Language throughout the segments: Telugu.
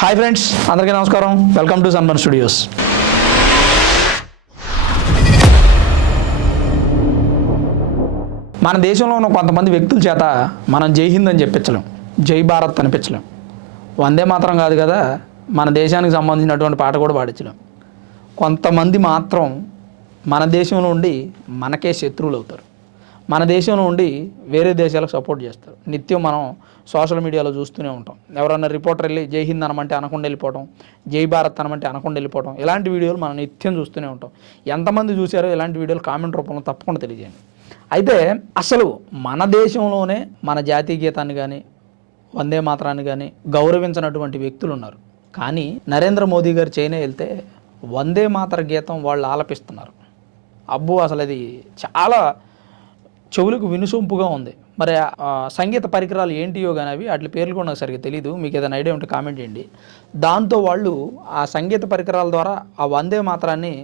హాయ్ ఫ్రెండ్స్ అందరికీ నమస్కారం. Welcome to Sunburn studios. మన దేశంలో ఉన్న కొంతమంది వ్యక్తుల చేత మనం జై హింద్ అని చెప్పించలేం. జై భారత్ అనిపించలేం వందే మాత్రం కాదు కదా మన దేశానికి సంబంధించినటువంటి పాట కూడా పాడించలేం. కొంతమంది మాత్రం మన దేశంలో ఉండి మనకే శత్రువులు అవుతారు. మన దేశంలో ఉండి వేరే దేశాలకు సపోర్ట్ చేస్తారు. నిత్యం మనం సోషల్ మీడియాలో చూస్తూనే ఉంటాం. ఎవరన్నా రిపోర్టర్ వెళ్ళి జై హింద్ అనమంటే అనకుండా వెళ్ళిపోవడం జై భారత్ అనమంటే అనకుండా వెళ్ళిపోవడం ఇలాంటి వీడియోలు మనం నిత్యం చూస్తూనే ఉంటాం. ఎంతమంది చూశారో ఇలాంటి వీడియోలు కామెంట్ రూపంలో తప్పకుండా తెలియజేయండి. అయితే అసలు మన దేశంలోనే మన జాతీయ గీతాన్ని కానీ వందే మాత్రాన్ని కానీ గౌరవించినటువంటి వ్యక్తులు ఉన్నారు. కానీ నరేంద్ర మోదీ గారు చైనా వెళ్తే వందే మాతర గీతం వాళ్ళు ఆలపిస్తున్నారు. అబ్బో అసలు అది చాలా చెవులకు వినుసొంపుగా ఉంది. మరి సంగీత పరికరాలు ఏంటియో కానీ అవి? వాటి పేర్లు కూడా నాకు సరిగ్గా తెలియదు మీకు ఏదైనా ఐడియా ఉంటే కామెంట్ చేయండి. దాంతో వాళ్ళు ఆ సంగీత పరికరాల ద్వారా ఆ వందే మాత్రాన్ని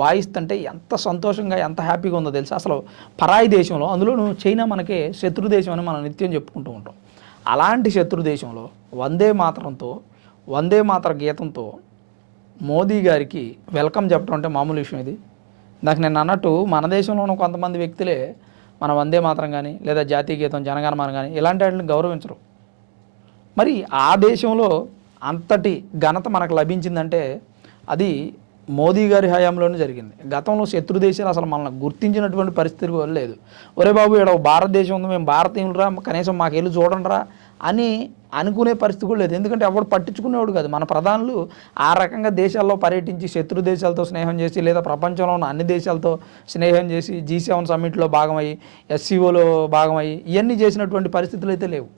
వాయిస్తుంటే ఎంత సంతోషంగా ఎంత హ్యాపీగా ఉందో తెలుసు? అసలు పరాయి దేశంలో అందులోనూ చైనా మనకి శత్రు దేశం అని మనం నిత్యం చెప్పుకుంటూ ఉంటాం. అలాంటి శత్రు దేశంలో వందే మాత్రంతో వందే మాత్ర గీతంతో మోదీ గారికి వెల్కమ్ చెప్పడం అంటే మామూలు విషయం ఇది. నాకు నేను అన్నట్టు మన దేశంలో ఉన్న కొంతమంది వ్యక్తులే మన వందే మాత్రం కానీ లేదా జాతీయ గీతం జనగణమానం కానీ ఇలాంటి వాటిని గౌరవించరు. మరి ఆ దేశంలో అంతటి ఘనత మనకు లభించిందంటే అది మోదీ గారి హయాంలోనే జరిగింది. గతంలో శత్రు దేశాలు అసలు మనల్ని గుర్తించినటువంటి పరిస్థితి కూడా లేదు. ఒరే బాబు ఇక్కడ భారతదేశం ఉంది మేము భారతీయులరా కనీసం మాకు వెళ్ళి చూడండిరా అని అనుకునే పరిస్థితి కూడా లేదు. ఎందుకంటే ఎవడు పట్టించుకునేవాడు కాదు. మన ప్రధానులు ఆ రకంగా దేశాల్లో పర్యటించి శత్రు దేశాలతో స్నేహం చేసి లేదా ప్రపంచంలో ఉన్న అన్ని దేశాలతో స్నేహం చేసి జీ సెవెన్ సమ్మిట్లో భాగమయ్యి ఎస్సీఓలో భాగమయ్యి ఇవన్నీ చేసినటువంటి పరిస్థితులు అయితే లేవు.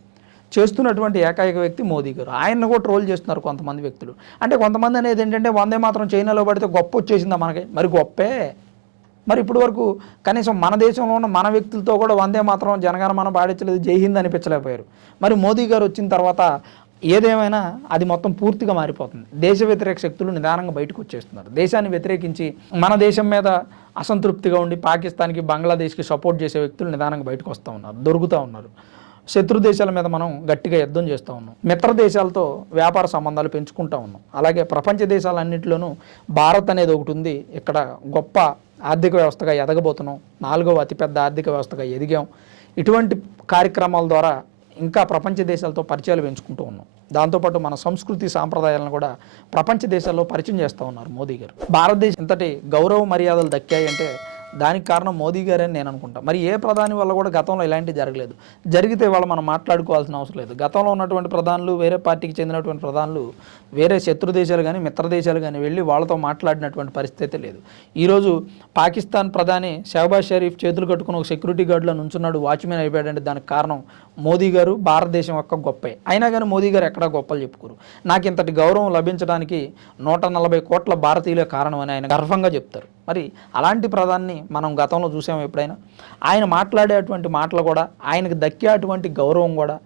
చేస్తున్నటువంటి ఏకైక వ్యక్తి మోదీ గారు. ఆయన్ని కూడా ట్రోల్ చేస్తున్నారు కొంతమంది వ్యక్తులు. అంటే కొంతమంది అనేది ఏంటంటే వందే మాత్రం చైనాలో పడితే గొప్ప వచ్చేసిందా మనకి? మరి గొప్పే. మరి ఇప్పటి వరకు కనీసం మన దేశంలో ఉన్న మన వ్యక్తులతో కూడా వందే మాత్రం జనగణమన పాడించలేదు జై హింద్ అనిపించలేకపోయారు. మరి మోదీ గారు వచ్చిన తర్వాత ఏదేమైనా అది మొత్తం పూర్తిగా మారిపోతుంది. దేశ వ్యతిరేక శక్తులు నిదానంగా బయటకు వచ్చేస్తున్నారు. దేశాన్ని వ్యతిరేకించి మన దేశం మీద అసంతృప్తిగా ఉండి పాకిస్తాన్కి బంగ్లాదేశ్కి సపోర్ట్ చేసే వ్యక్తులు నిదానంగా బయటకు వస్తూ ఉన్నారు దొరుకుతూ ఉన్నారు. శత్రు దేశాల మీద మనం గట్టిగా యుద్ధం చేస్తూ ఉన్నాం. మిత్ర దేశాలతో వ్యాపార సంబంధాలు పెంచుకుంటూ ఉన్నాం. అలాగే ప్రపంచ దేశాలన్నింటిలోనూ భారత్ అనేది ఒకటి ఉంది. ఇక్కడ గొప్ప ఆర్థిక వ్యవస్థగా ఎదగబోతున్నాం. నాలుగవ అతిపెద్ద ఆర్థిక వ్యవస్థగా ఎదిగాం. ఇటువంటి కార్యక్రమాల ద్వారా ఇంకా ప్రపంచ దేశాలతో పరిచయాలు పెంచుకుంటూ ఉన్నాం. దాంతోపాటు మన సంస్కృతి సాంప్రదాయాలను కూడా ప్రపంచ దేశాల్లో పరిచయం చేస్తూ ఉన్నారు మోదీ గారు. భారతదేశం ఇంతటి గౌరవ మర్యాదలు దక్కాయంటే దానికి కారణం మోదీ గారే అని నేను అనుకుంటా. మరి ఏ ప్రధాని వల్ల కూడా గతంలో ఇలాంటివి జరగలేదు. జరిగితే వాళ్ళు మనం మాట్లాడుకోవాల్సిన అవసరం లేదు. గతంలో ఉన్నటువంటి ప్రధానులు వేరే పార్టీకి చెందినటువంటి ప్రధానులు వేరే శత్రు దేశాలు కానీ మిత్ర దేశాలు కానీ వెళ్ళి వాళ్ళతో మాట్లాడినటువంటి పరిస్థితి లేదు. ఈరోజు పాకిస్తాన్ ప్రధాని షహబాజ్ షరీఫ్ చేతులు కట్టుకుని ఒక సెక్యూరిటీ గార్డులో నుంచున్నాడు వాచ్మెన్ అయిపోయాడంటే దానికి కారణం మోదీ గారు భారతదేశం యొక్క గొప్పే. అయినా కానీ మోదీ గారు ఎక్కడా గొప్పలు చెప్పుకోరు. నాకు ఇంతటి గౌరవం లభించడానికి నూట నలభై కోట్ల భారతీయులే కారణం అని ఆయన గర్వంగా చెప్తారు. మరి అలాంటి ప్రధాన్ని మనం గతంలో చూసాము ఎప్పుడైనా? ఆయన మాట్లాడేటువంటి మాటలు కూడా ఆయనకు దక్కేటువంటి గౌరవం కూడా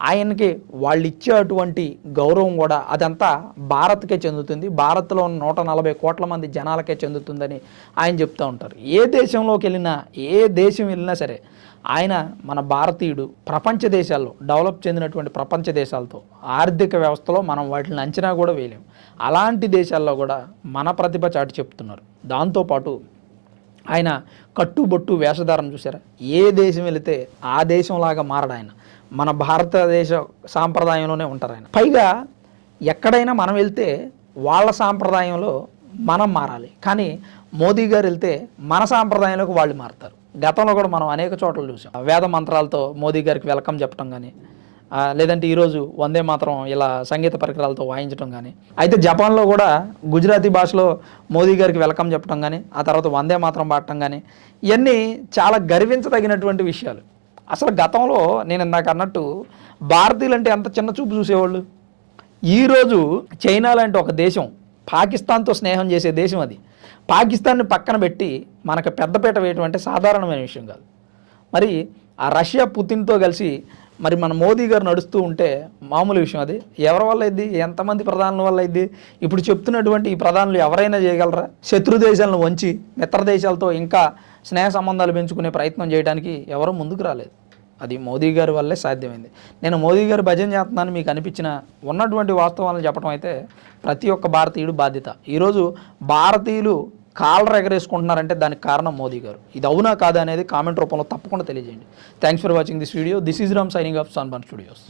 ఆయనకి వాళ్ళు ఇచ్చేటువంటి గౌరవం కూడా అదంతా భారత్కే చెందుతుంది. భారత్లో ఉన్న నూట నలభై కోట్ల మంది జనాలకే చెందుతుందని ఆయన చెప్తూ ఉంటారు. ఏ దేశంలోకి వెళ్ళినా ఏ దేశం వెళ్ళినా సరే ఆయన మన భారతీయుడు ప్రపంచ దేశాల్లో డెవలప్ చెందినటువంటి ప్రపంచ దేశాలతో ఆర్థిక వ్యవస్థలో మనం వాటిని అంచనా కూడా వేయలేం. అలాంటి దేశాల్లో కూడా మన ప్రతిభ చాటి చెప్తున్నారు. దాంతోపాటు ఆయన కట్టుబొట్టు వేషధారం చూసారా ఏ దేశం వెళితే ఆ దేశంలాగా మారడు ఆయన. మన భారతదేశ సాంప్రదాయంలోనే ఉంటారు ఆయన. పైగా ఎక్కడైనా మనం వెళ్తే వాళ్ళ సాంప్రదాయంలో మనం మారాలి. కానీ మోదీ గారు వెళ్తే మన సాంప్రదాయంలోకి వాళ్ళు మారుతారు. గతంలో కూడా మనం అనేక చోట్ల చూసాం. వేద మంత్రాలతో మోదీ గారికి వెల్కమ్ చెప్పడం కానీ లేదంటే ఈరోజు వందే మాత్రం ఇలా సంగీత పరికరాలతో వాయించడం కానీ అయితే జపాన్లో కూడా గుజరాతీ భాషలో మోదీ గారికి వెల్కమ్ చెప్పడం కానీ ఆ తర్వాత వందే మాత్రం పాడటం కానీ ఇవన్నీ చాలా గర్వించదగినటువంటి విషయాలు. అసలు గతంలో నేను ఇందాక అన్నట్టు భారతీయులు అంటే ఎంత చిన్న చూపు చూసేవాళ్ళు? ఈరోజు చైనా లాంటి ఒక దేశం పాకిస్తాన్తో స్నేహం చేసే దేశం అది. పాకిస్తాన్ని పక్కన పెట్టి మనకు పెద్దపీట వేయటం అంటే సాధారణమైన విషయం కాదు. మరి ఆ రష్యా పుతిన్తో కలిసి మరి మన మోదీ గారు నడుస్తూ ఉంటే మామూలు విషయం అది. ఎవరి వల్ల ఇది ఎంతమంది ప్రధానుల వల్ల ఇది ఇప్పుడు చెప్తున్నటువంటి ఈ ప్రధానులు ఎవరైనా చేయగలరా? శత్రు దేశాలను వంచి మిత్ర దేశాలతో ఇంకా స్నేహ సంబంధాలు పెంచుకునే ప్రయత్నం చేయడానికి ఎవరూ ముందుకు రాలేదు. అది మోదీ గారి వల్లే సాధ్యమైంది. నేను మోదీ గారు భజన చేస్తున్నాను మీకు అనిపించిన ఉన్నటువంటి వాస్తవాలను చెప్పడం అయితే ప్రతి ఒక్క భారతీయుడు బాధ్యత. ఈరోజు భారతీయులు కాలర్ ఎగరేసుకుంటున్నారంటే దానికి కారణం మోదీ గారు. ఇది అవునా కాదా అనేది కామెంట్ రూపంలో తప్పకుండా తెలియజేయండి. Thanks for watching this video this is Ram signing off Sunburn studios